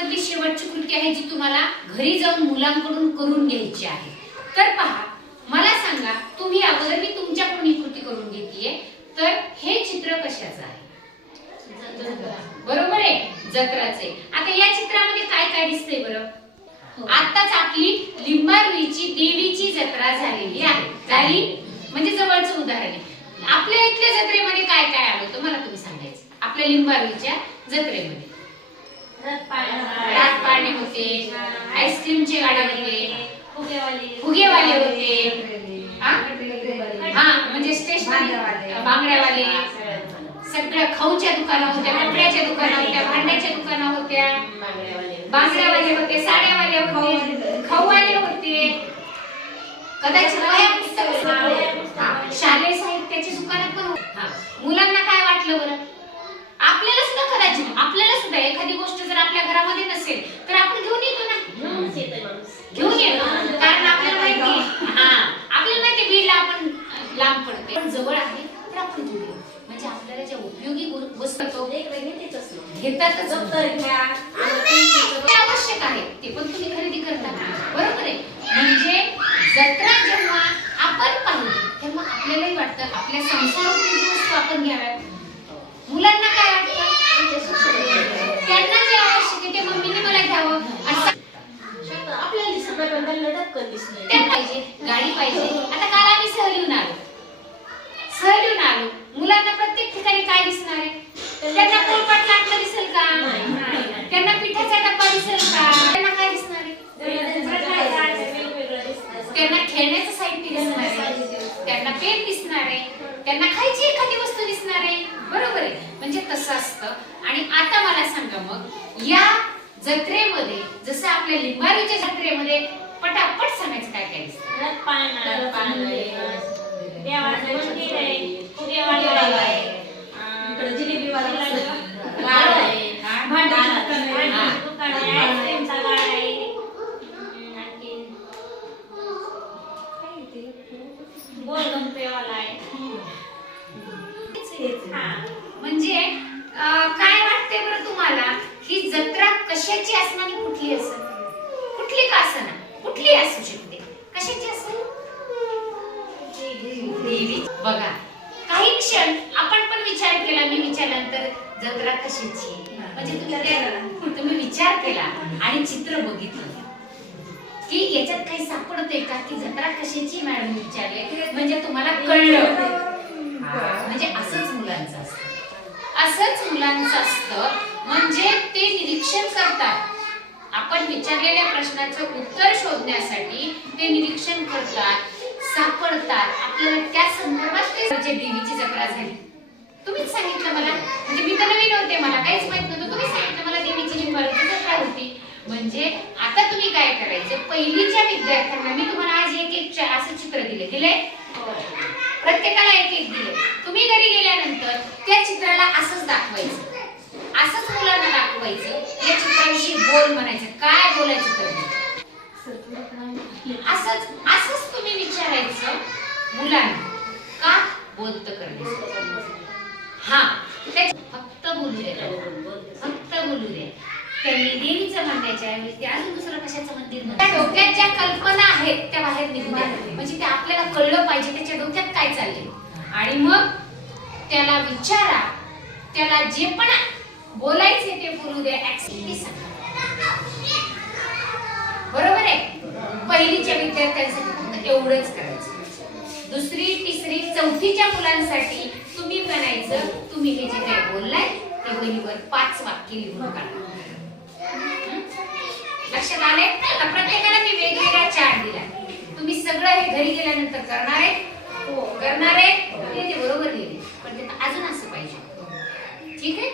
मधली शेवटची कृती आहे जी तुम्हाला घरी जाऊन मुलांकडून करून घ्यायची आहे. तर पहा, मला सांगा, तुम्ही अगोदर मी तुमच्याकडून ही कृती करून घेतलीये, तर हे चित्र कशाचं आहे? बरोबर आहे, जत्राचे. आता या चित्रामध्ये काय काय दिसतंय बरं? आताच आपली लिंबारुईची देवीची जत्रा झालेली आहे. झाली म्हणजे जवळचं उदाहरण आहे. आपल्या इथल्या जत्रेमध्ये काय काय आलं होतं मला तुम्ही सांगायचं. आपल्या लिंबारुईच्या जत्रेमध्ये रात पाळणे होते, आईस्क्रीमचे गाडे होते, फुगेवाले होते, म्हणजे स्टेशनरी बांगड्यावाले, सगळ्या खाऊच्या दुकानं होत्या, कपड्याच्या दुकानं होत्या, भांड्याच्या दुकानं होत्या, बांगड्यावाले होते, साड्यावाले होते, खाऊवाले होते, कदाचित शालेय साहित्याची दुकानं पण होती. मुलांना काय वाटलं बरं? आपल्याला सुद्धा कदाचित आपल्याला सुद्धा एखादी गोष्ट जर आपल्या घरामध्ये नसेल तर आपण घेऊन येतो ना, घेऊन येतो, कारण आपल्याला माहिती आपल्याला माहिती बीडला आपण लांब पडते, पण जवळ आहे तर आपण घेऊन येतो. म्हणजे आपल्याला ज्या उपयोगी वस्तू घेतातच आवश्यक आहे ते पण तुम्ही खरेदी करता, बरोबर आहे. म्हणजे जत्रा जेव्हा आपण पाहिली तेव्हा आपल्यालाही वाटतं आपल्या संसारातील वस्तू आपण घ्याव्यात. मुलांना काय वाटतं? त्यांना जे आवश्यक आहे ते मम्मीने मला घ्यावं असं पाहिजे, गाडी पाहिजे. आता काल आम्ही सहलीहून आलो, मुलांना प्रत्येक ठिकाणी काय दिसणार आहे? त्यांना पोळपाट लाटणं दिसेल का? त्यांना पिठाचा डब्बा दिसेल का? त्यांना काय दिसणार आहे? त्यांना खेळण्याचं साहित्य दिसणार आहे, त्यांना पेन दिसणार आहे, त्यांना खायची एखादी वस्तू दिसणार आहे, बरोबर आहे. म्हणजे तसं असतं. आणि आता मला सांगा, मग या जत्रेमध्ये जसं आपल्या लिंबारुईच्या जत्रेमध्ये पटापट सांगायचं काय काय दिसतं? म्हणजे काय वाटते बरं तुम्हाला, ही जत्रा कशाची असणार आणि कुठली असेल? कुठली का असना, कुठली असू शकते, कशाची असेल? देवी. बघा, काही क्षण आपण पण विचार केला, मी विचारल्यानंतर जत्रा कशाची, म्हणजे तुम्ही विचार केला आणि चित्र बघितलं की याच्यात काही सापडते का, की जत्रा कशाची मॅडम विचारले म्हणजे तुम्हाला कळलं. म्हणजे असंच मुलांचं असतं, म्हणजे ते निरीक्षण करतात. आपण विचारलेल्या प्रश्नाचं उत्तर शोधण्यासाठी ते निरीक्षण करतात, सापडतात. आपल्याला त्या संदर्भात ते देवीची जत्रा झाली. तुम्हीच सांगितलं मला, म्हणजे मी तर नवीन होते, मला काहीच माहित नव्हतं. तुम्ही सांगितलं मला देवीची लिंबारुईची जत्रा होती. म्हणजे आता तुम्ही काय करायचं, पहिलीच्या विद्यार्थ्यांना मी तुम्हाला आज एक असं चित्र दिले, प्रत्येकाला एक दिले. तुम्ही घरी गेल्यानंतर त्या चित्राला असंच दाखवायचं, असंच मुलांना दाखवायचं. या चित्राविषयी बोल म्हणायचं, काय बोलायचं तर असंच तुम्ही विचारायचं मुलांना, का बोलतं करण्याचं. फक्त बोलू दे. त्यांनी देवीचं म्हणण्याच्या ऐवजी ते अजून दुसरं कशाचं मंदिर म्हणतात. त्या डोक्यात ज्या कल्पना आहेत त्या बाहेर निघू द्या, म्हणजे ते आपल्याला कळलं पाहिजे त्याच्या डोक्यात काय चाललंय. आणि मग त्याला विचारा, त्याला जे पण बोलायचे ते बोलू दे, बरोबर आहे. पहिलीच्या विद्यार्थ्यांसाठी फक्त एवढंच करायचं. दुसरी, तिसरी, चौथीच्या मुलांसाठी तुम्ही म्हणायचं, तुम्ही हे जे काही बोललाय ते वहीवर 5 वाक्य लिहून काढा. लक्षात आले? आता प्रत्येकाला मी वेगवेगळा चार्ट दिला. तुम्ही सगळं हे घरी गेल्यानंतर करणार आहे, ते बरोबर लिहिले, पण ते अजून असं पाहिजे. ठीक आहे.